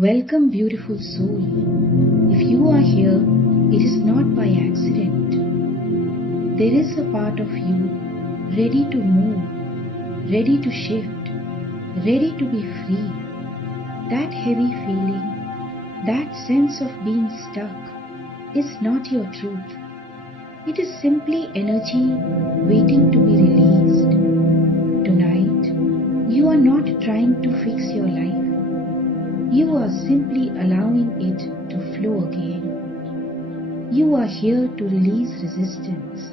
Welcome, beautiful soul. If you are here, it is not by accident. There is a part of you ready to move, ready to shift, ready to be free. That heavy feeling, that sense of being stuck is not your truth. It is simply energy waiting to be released. Tonight, you are not trying to fix your life. You are simply allowing it to flow again. You are here to release resistance,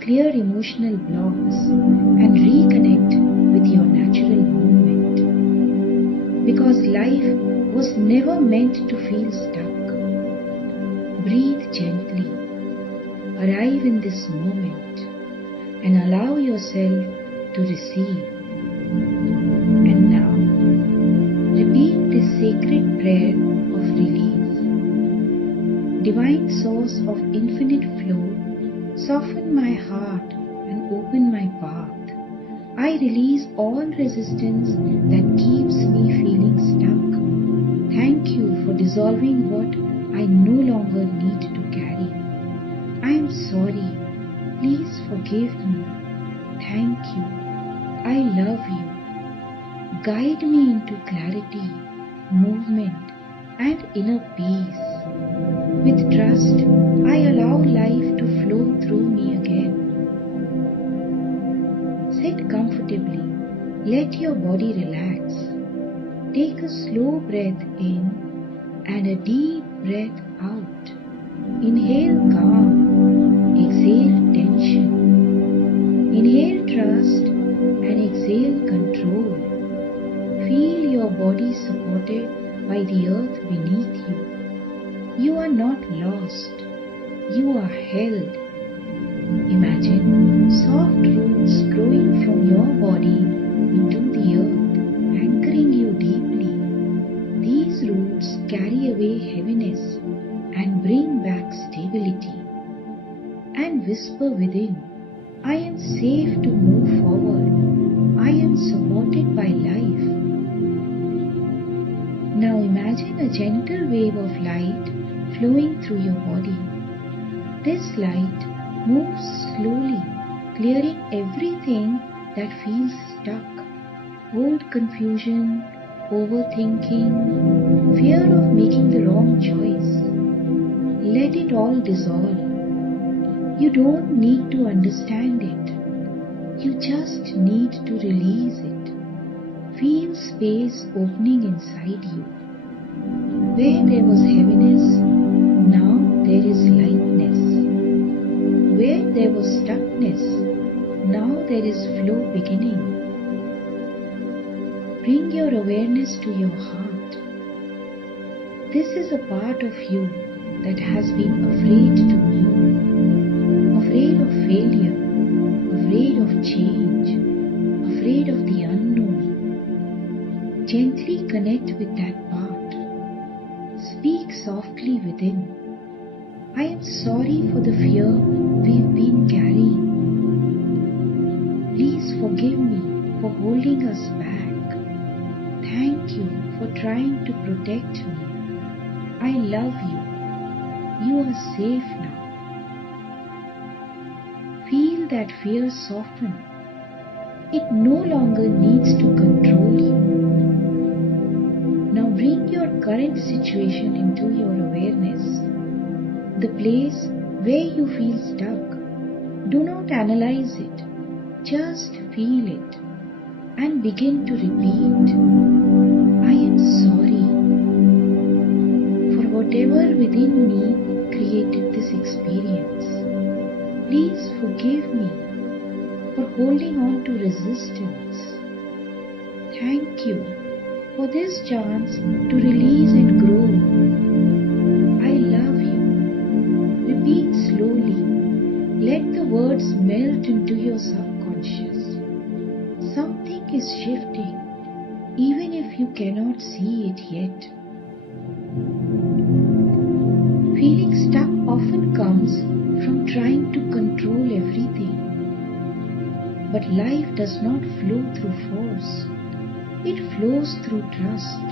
clear emotional blocks, and reconnect with your natural movement. Because life was never meant to feel stuck. Breathe gently, arrive in this moment, and allow yourself to receive. And now, repeat this sacred prayer of release. Divine source of infinite flow, soften my heart and open my path. I release all resistance that keeps me feeling stuck. Thank you for dissolving what I no longer need to carry. I am sorry. Please forgive me. Thank you. I love you. Guide me into clarity, movement, and inner peace. With trust, I allow life to flow through me again. Sit comfortably. Let your body relax. Take a slow breath in and a deep breath out. Inhale calm. Exhale tension. Inhale trust and exhale control. Feel your body supported by the earth beneath you. You are not lost. You are held. Imagine soft roots growing from your body into the earth, anchoring you deeply. These roots carry away heaviness and bring back stability. And whisper within, I am safe to move forward. I am supported by life. Now imagine a gentle wave of light flowing through your body. This light moves slowly, clearing everything that feels stuck. Old confusion, overthinking, fear of making the wrong choice. Let it all dissolve. You don't need to understand it. You just need to release it. Feel space opening inside you. Where there was heaviness, now there is lightness. Where there was stuckness, now there is flow beginning. Bring your awareness to your heart. This is a part of you that has been afraid to move, afraid of failure, afraid of change, afraid of the unknown. Gently connect with that part. Speak softly within. I am sorry for the fear we've been carrying. Please forgive me for holding us back. Thank you for trying to protect me. I love you. You are safe now. Feel that fear soften. It no longer needs to control you. Now bring your current situation into your awareness, the place where you feel stuck. Do not analyze it, just feel it and begin to repeat. I am sorry for whatever within me created this experience. Please forgive me for holding on to resistance. Thank you for this chance to release and grow. I love you. Repeat slowly. Let the words melt into your subconscious. Something is shifting, even if you cannot see it yet. Feeling stuck often comes from trying to control everything. But life does not flow through force. It flows through trust.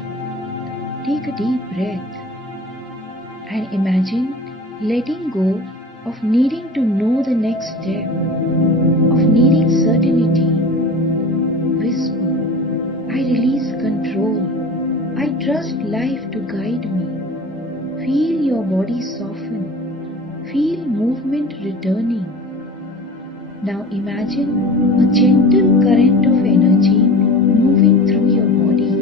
take a deep breath and imagine letting go of needing to know the next step, of needing certainty. Whisper, I release control. I trust life to guide me. Feel your body soften. Feel movement returning. Now imagine a gentle current of energy moving through your body,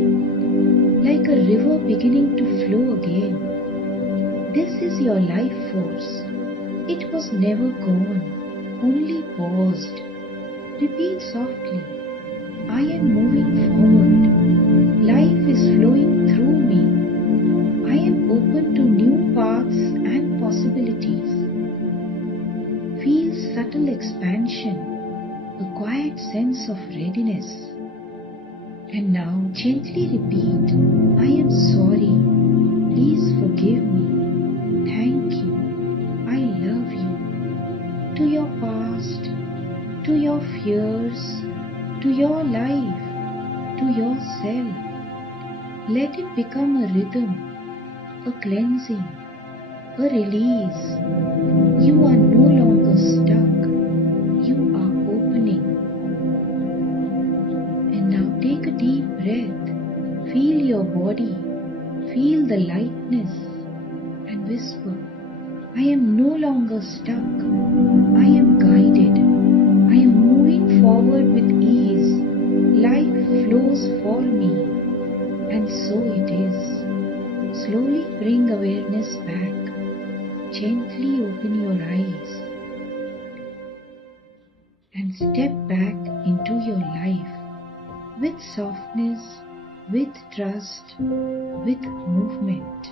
like a river beginning to flow again. This is your life force. It was never gone, only paused. Repeat softly, I am moving forward. Life is flowing through me. I am open to new paths and possibilities. Feel subtle expansion, a quiet sense of readiness. And now gently repeat, I am sorry. Please forgive me. Thank you. I love you. To your past, to your fears, to your life, to yourself. Let it become a rhythm, a cleansing, a release. You are no longer stuck. You are opening. And now take a deep breath. Feel your body. Feel the lightness. And whisper, I am no longer stuck. I am guided. I am moving forward with ease. Life flows for me. And so it is. Slowly bring awareness back. Gently open your eyes. And step back into your life with softness, with trust, with movement.